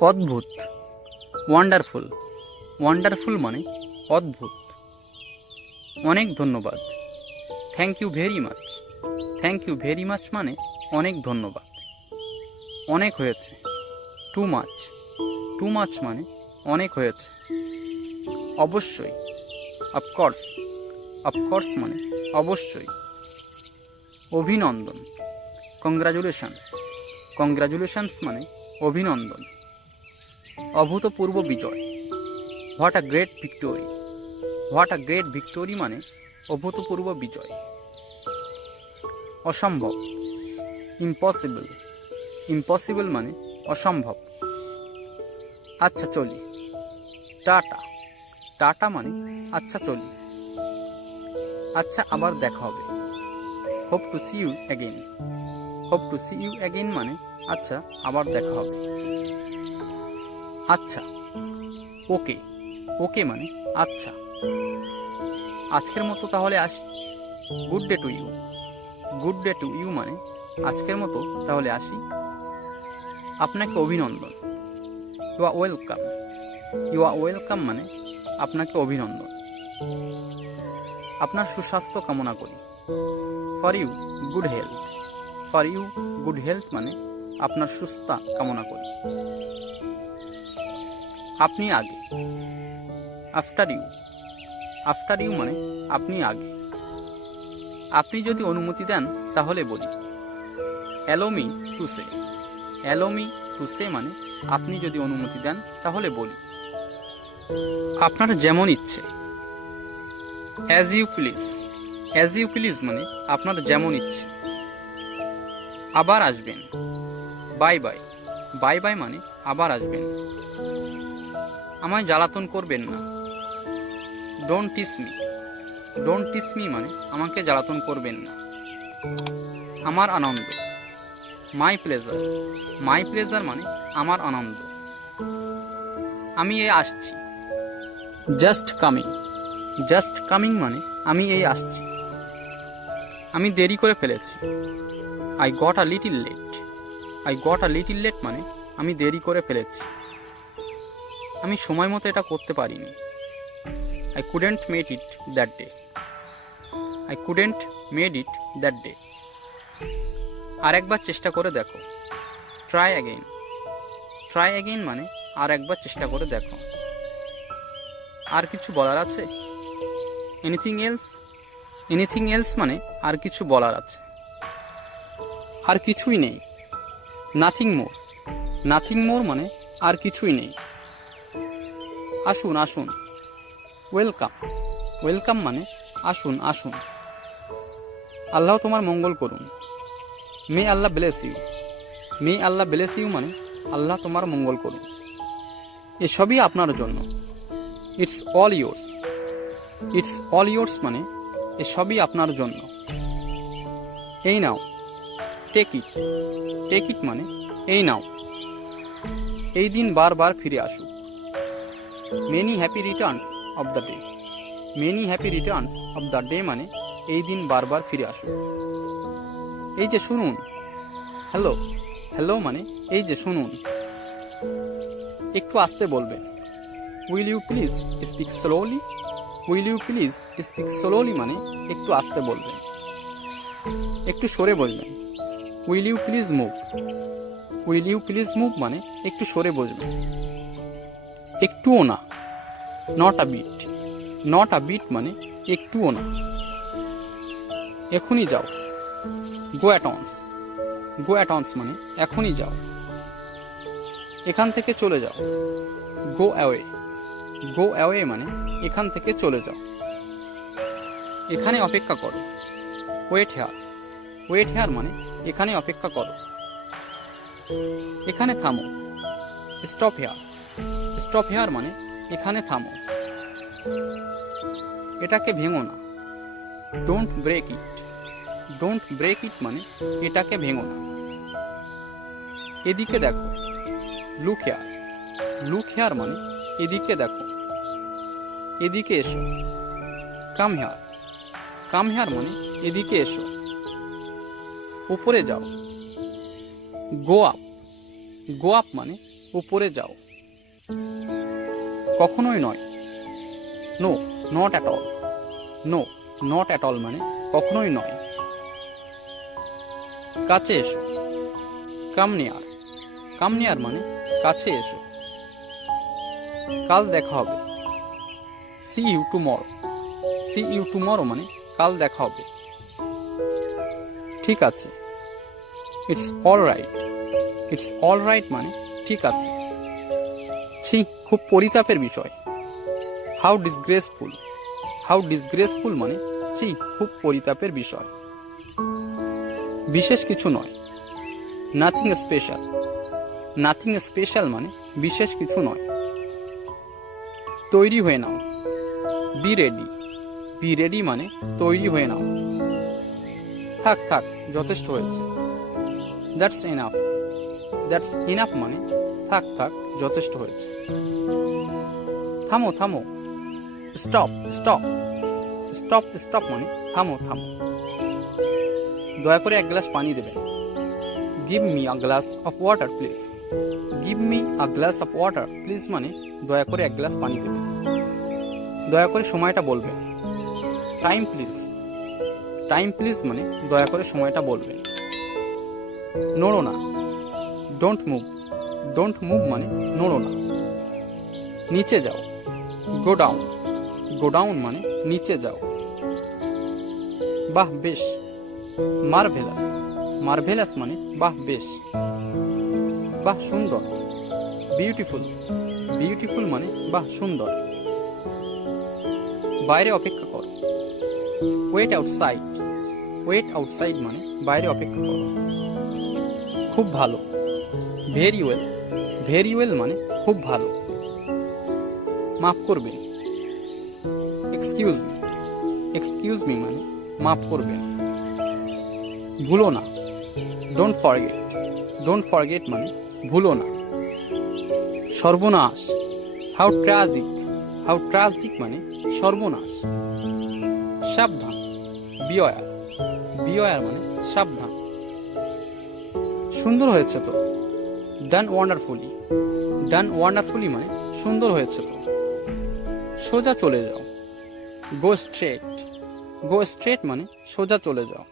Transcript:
অদ্ভুত। Wonderful wonderful মানে অদ্ভুত। অনেক ধন্যবাদ। Thank you very much thank you very much মানে অনেক ধন্যবাদ। অনেক হয়েছে। টু মাচ টু মাচ মানে অনেক হয়েছে। অবশ্যই। অফকোর্স অফকোর্স মানে অবশ্যই। অভিনন্দন। কংগ্রাচুলেশনস কংগ্রাচুলেশনস মানে অভিনন্দন। অভূতপূর্ব বিজয়। What a great victory what a great victory মানে অভূতপূর্ব বিজয়। অসম্ভব। ইম্পসিবল ইম্পসিবল মানে অসম্ভব। আচ্ছা চলি। টাটা টাটা মানে আচ্ছা চলি। আচ্ছা আবার দেখা হবে। Hope to see you again hope to see you again মানে আচ্ছা আবার দেখা হবে। আচ্ছা। ওকে। ওকে মানে আচ্ছা। আজকের মতো তাহলে আসি। Good day to you. Good day to you মানে আজকের মতো তাহলে আসি। আপনাকে অভিনন্দন। You are welcome. You are welcome মানে আপনাকে অভিনন্দন। আপনার সুস্বাস্থ্য কামনা করি। For you, good health. For you, good health মানে আপনার সুস্থতা কামনা করি। আপনি আগে। আফটার ইউ আফটার ইউ মানে আপনি আগে। আপনি যদি অনুমতি দেন, তাহলে বলি। অ্যালোমি টু সে অ্যালোমি টু সে মানে আপনি যদি অনুমতি দেন, তাহলে বলি। আপনার যেমন ইচ্ছে। As you please as you please মানে আপনার যেমন ইচ্ছে। আবার আসবেন। বাই বাই বাই বাই মানে আবার আসবেন। আমায় জ্বালাতন করবেন না। Don't tease me don't tease me মানে আমাকে জ্বালাতন করবেন না। আমার আনন্দ। মাই প্লেজার মাই প্লেজার মানে আমার আনন্দ। আমি এই আসছি। জাস্ট কামিং জাস্ট কামিং মানে আমি এই আসছি। আমি দেরি করে ফেলেছি। I got a little late I got a little late মানে আমি দেরি করে ফেলেছি। আমি সময় মতো এটা করতে পারিনি। I couldn't made it that day I couldn't made it that day আর একবার চেষ্টা করে দেখো। ট্রাই অ্যাগেইন ট্রাই অ্যাগেইন মানে আর একবার চেষ্টা করে দেখো। আর কিছু বলার আছে? এনিথিং এলস এনিথিং এলস মানে আর কিছু বলার আছে। আর কিছুই নেই। নাথিং মোর নাথিং মোর মানে আর কিছুই নেই। আসুন আসুন। ওয়েলকাম ওয়েলকাম মানে আসুন আসুন। আল্লাহ তোমার মঙ্গল করুন। May Allah bless you may Allah bless you মানে আল্লাহ তোমার মঙ্গল করুন। এসবই আপনার জন্য। It's all yours it's all yours মানে এসবই আপনার জন্য। এই নাও। টেক ইট টেক ইট মানে এই নাও। এই দিন বারবার ফিরে আসুক। Many happy returns of the day many happy returns of the day মানে এই দিন বারবার ফিরে আসুক এই যে শুনুন হ্যালো হ্যালো মানে এই যে শুনুন, একটু আসতে বলবেন। Will you please speak slowly will you please speak slowly মানে একটু আসতে বলবেন। একটু সরে বলবেন। Will you please move will you please move মানে একটু সরে বসবেন। একটুও না। Not a bit not a bit মানে একটুও না। এখনই যাও। গো অ্যাটন্স গো অ্যাটন্স মানে এখনই যাও। এখান থেকে চলে যাও। গো অ্যাওয়ে গো অ্যাওয়ে মানে এখান থেকে চলে যাও। এখানে অপেক্ষা করো। ওয়েট হেয়ার ওয়েট হেয়ার মানে এখানে অপেক্ষা করো। এখানে থামো। স্টপ হেয়ার স্টপ হেয়ার মানে এখানে থামো। এটাকে ভেঙো না। Don't break it don't break it মানে এটাকে ভেঙো না। এদিকে দেখো লুক হেয়ার লুক হেয়ার মানে এদিকে দেখো। এদিকে এসো। কাম হেয়ার কাম হেয়ার মানে এদিকে এসো। উপরে যাও। গো আপ গো আপ মানে উপরে যাও। কখনোই নয়। No not at all no not at all মানে কখনোই নয়। কাছে এসো। কাম নিয়ার কাম নিয়ার মানে কাছে এসো। কাল দেখা হবে। See you tomorrow see you tomorrow মানে কাল দেখা হবে। ঠিক আছে। It's all right it's all right মানে ঠিক আছে। ছি। খুব পরিতাপের বিষয়। হাউ ডিসগ্রেসফুল হাউ ডিসগ্রেসফুল মানে ছি, খুব পরিতাপের বিষয়। বিশেষ কিছু নয়। নাথিং স্পেশাল নাথিং স্পেশাল মানে বিশেষ কিছু নয়। তৈরি হয়ে নাও। বি রেডি বি রেডি মানে তৈরি হয়ে নাও। থাক থাক, যথেষ্ট হয়েছে। দ্যাটস এনাফ দ্যাটস ইনাফ মানে থাক থাক, যথেষ্ট হয়েছে। থামো থামো। Stop stop. স্টপ স্টপ মানে থামো থামো। দয়া করে এক গ্লাস পানি দেবেন। Give me a glass of water please give me a glass of water please মানে দয়া করে এক গ্লাস পানি দেবেন। দয়া করে সময়টা বলবেন। টাইম প্লিজ টাইম প্লিজ মানে দয়া করে সময়টা বলবেন। নড়ো না। ডোন্ট মুভ ডোন্ট মুভ মানে নড়ো না নিচে যাও। গো ডাউন গো ডাউন মানে নিচে যাও। বাহ, বেশ। মার্ভেলাস মার্ভেলাস মানে বাহ, বেশ। বাহ, সুন্দর। বিউটিফুল বিউটিফুল মানে বাহ, সুন্দর। বাইরে অপেক্ষা কর। ওয়েট আউটসাইড ওয়েট আউটসাইড মানে বাইরে অপেক্ষা করো। খুব ভালো। ভেরি ওয়েল ভেরি ওয়েল মানে খুব ভালো। মাফ করবেন। এক্সকিউজ মি এক্সকিউজ মি মানে মাফ করবেন। ভুলো না। ডোন্ট ফরগেট ডোন্ট ফরগেট মানে ভুলো না। সর্বনাশ। হাউ ট্রাজিক হাউ ট্রাজিক মানে সর্বনাশ। সাবধান। বিয়য়ার বিয়য়ার মানে সাবধান। সুন্দর হয়েছে তো। ডান ওয়ান্ডারফুলি ডান ওয়ান্ডারফুলি মানে সুন্দর হয়েছে তো। সোজা চলে যাও। গো স্ট্রেট গো স্ট্রেট মানে সোজা চলে যাও।